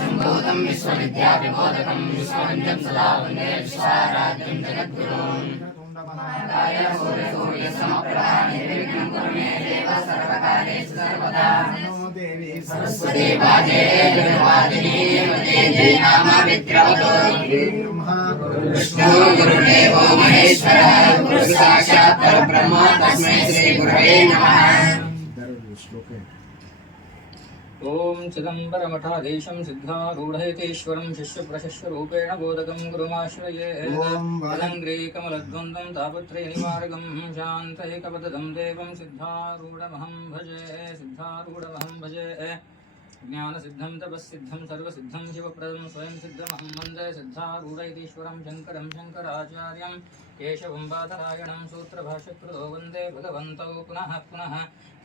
सम्भूतं विश्वविद्याविबोधकं विश्ववन्द्यं सदा वंदे विश्वाराध्यं जगद्गुरुम् काय सूर्यसूर्यसमप्रभा कुरु परब्रह्म तस्मै श्रीगुरवे नमः। ॐ चिदम्बरमठाधीशं सिद्धारूढयतीश्वरं शिष्यप्रशिष्यरूपेण बोधकं गुरुमाश्रये। वलङ्ग्रीकमलद्वन्द्वं तापत्रयनिवारकं शान्तैकपदं देवं सिद्धारूढमहं भजे। सिद्धारूढमहं भजे। ज्ञानसिद्धं तपःसिद्धं सर्वसिद्धं शिवप्रदं स्वयं सिद्धमहं वंदे सिद्धारूढैतीश्वरं शंकर शङ्कराचार्यं केशवं बादरायणं सूत्रभाष्यकृतो वंदे भगवत पुनः पुनः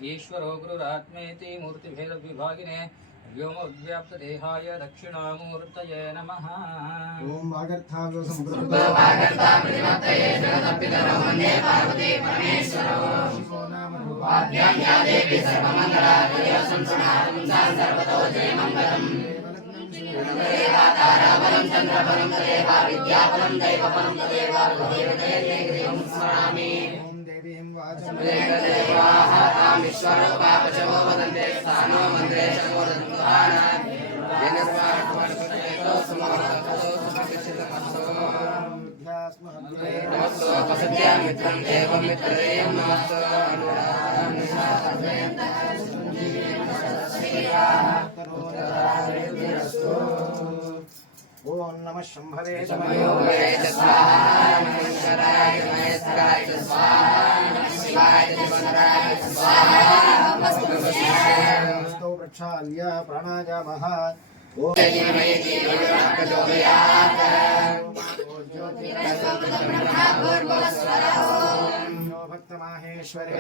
ईश्वरो गुरुरात्मेति मूर्तिभेदविभागिने व्योमोद्व्याप्तदेहाय दक्षिणामूर्तये नमः ओम वागर्थाव्यो समुद्रतो वागर्ताप्रतिमत्तये जगदपितरो वन्दे पार्वती परमेश्वरो नाम वाद्यां या देवी सर्वमङ्गला तदेव संसनातं सा सर्वतो जयमङ्गलम् देवाताराबलं चन्द्रबलं तदेव विद्याबलं दैवबलं तदेव गुरुदेवदैर्यं स्मरामि ओम देवीं वाचं देवाः तां विश्वरूपापचवो वदन्ते स्थानो मन्त्रे शमोदन्ताना మిత్రం దేవం మిత్రదేయం నమస్తో ఓం నమ శంభవే ओम भक्तमाहेश्वरे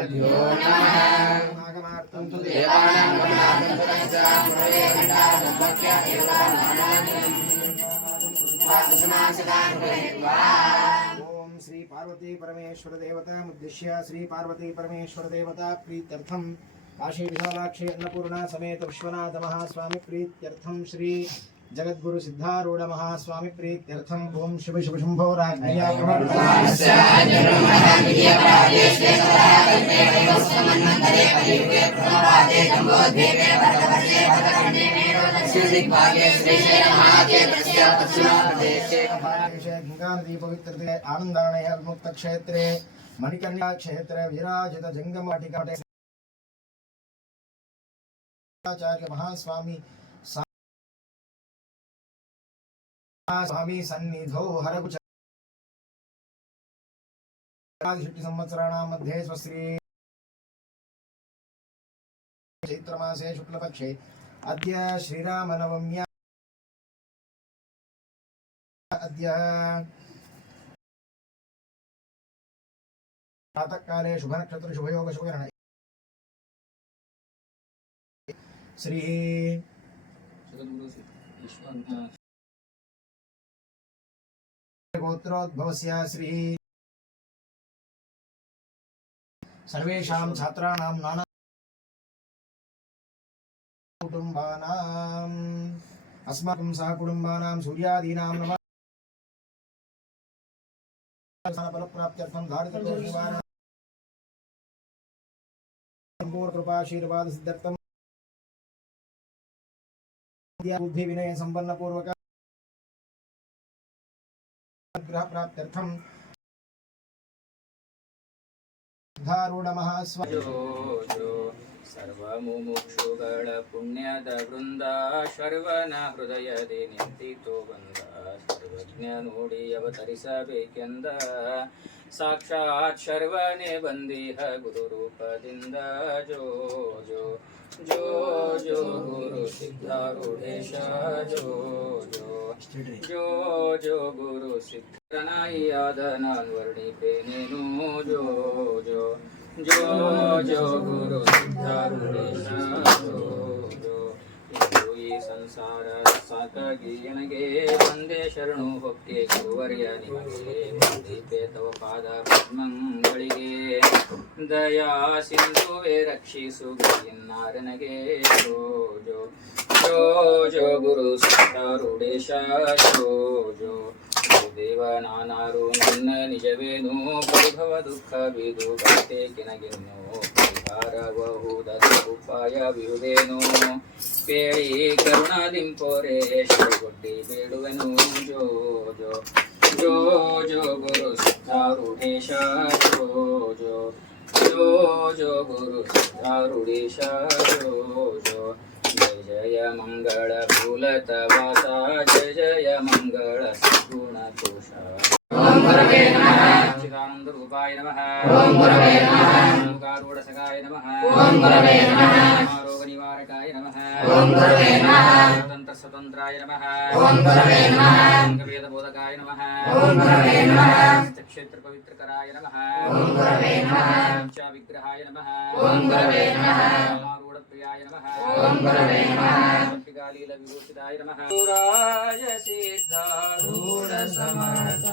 श्री पार्वती परमेश्वर देवता उद्देश्य श्री पार्वती परमेश्वर देवता प्रीत्यर्थम। काशी विशालाक्षी अन्नपूर्णा समेत विश्वनाथ महास्वामी प्रीत्यर्थम श्री जगद्गुरु सिद्धारूढ़ महास्वामी प्रीत्यर्थम ओम शिव शिव शंभो राज्ञया आनंदाणय मुक्त क्षेत्रे मणिकर्णिका क्षेत्र विराजित जंगम वाटिका आचार्य महास्वामी स्वामी सन्निधौ हरकुच संवत्सराणां मध्ये स्वश्री चैत्रमासे शुक्लपक्षे अद्य श्रीरामनवम्या अद्य प्रातःकाले श्री गोत्रोद्भवस्य श्री सर्वेषां छात्राणां नाना कुटुम्बानाम् अस्माकं सहकुटुम्बानां सूर्यादीनां नमः। फलप्राप्त्यर्थं धारितनिवारण सम्पूर्णकृपाशीर्वाद ಬುದ್ಧಿ ವಿನಯ ಸಂಪನ್ನ ಪೂರ್ವಕ ಪ್ರಾಪ್ತ್ಯರ್ಥಂ. ಮಹಾಸ್ವ ಪುಣ್ಯದ ವೃಂದ ಶರ್ವನ ಹೃದಯದಿ ನಿಂತಿತು ಬಂದ. ಸರ್ವಜ್ಞ ನೋಡಿ ಅವತರಿಸಬೇಕೆಂದ. ಸಾಕ್ಷಾತ್ ಶರ್ವನೇ ಬಂದಿಹ ಗುರು ರೂಪದಿಂದ ಜೋ ಜೋ ಸಿದ್ಧಾರೂಢೇಶ ಜೋ ಜೋ ಜೋ ಜೋ ಗುರು ಸಿದ್ಧನಾಯಿಯಾದ ನಾನು ವರ್ಣಿಪೇನೇನು ಜೋ ಜೋ ಜೋ ಜೋ ಗುರು ಸಿದ್ಧಾರೂಢೇಶ ಜೋ ಜೋ ಈ ಸಂಸಾರ ಸಾಕಾಗಿ ನನಗೆ ಒಂದೇ ಶರಣು ಹೊಕ್ಕೆ ಗುರುವರ್ಯ ನಿಮಗೆ ಬಂದಿದ್ದೆ ತವ ಪಾದ ಪದ್ಮಗಳಿಗೆ ದಯಾ ಸಿಂಧುವೆ ರಕ್ಷಿಸು ಗಿನ್ನಾರನಗೆ ಜೋ ಜೋ ಗುರು ಸುಂದರುಡೇಶ ಜೋ ಜೋ ದೇವ ನಾನಾರು ನನ್ನ ನಿಜವೇನು? ಪರಿಭವ ದುಃಖ ಬಿದು ಭಕ್ತಿ ಕಿನಗಿನ್ನು ಪರಿಹಾರಬಹುದ ಉಪಾಯವಿರುವೇನು ಪೇಳಿ ಕರುಣಾದಿಂಪೋರೆ ಶ್ರೀಗೊಡ್ಡಿ ಬೇಡುವೆನು. ಜೋ ಜೋ ಜೋ ಗುರು ಸುಂದರುಡೇಶ ಜೋ ಜೋ जो जो गुरु दारुडीशो जो जय जय मङ्गल फूल तवासा जय जय मङ्गल गुणपुषा ओम गुरवे नमः शिवानन्द रूपाय नमः ओम गुरवे नमः దురారూఢసకాయ నమః ఓం గురవే నమః రోగ నివారకాయ నమః ఓం గురవే నమః స్వతంత్ర స్వతంత్రాయ నమః ఓం గురవే నమః వేద బోధకాయ నమః ఓం గురవే నమః క్షేత్ర పవిత్రకరాయ నమః ఓం గురవే నమః చా విగ్రహాయ నమః ఓం గురవే నమః ఆరూఢప్రియాయ నమః ఓం గురవే నమః గాలీల విభూషితాయ నమః గురాయ సిద్ధారూఢ సమర్థ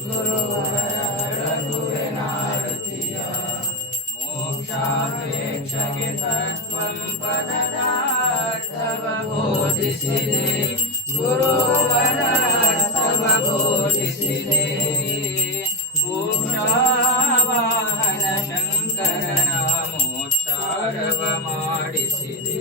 గురువర ગુરુ વનરાજ સમ બોલિસિને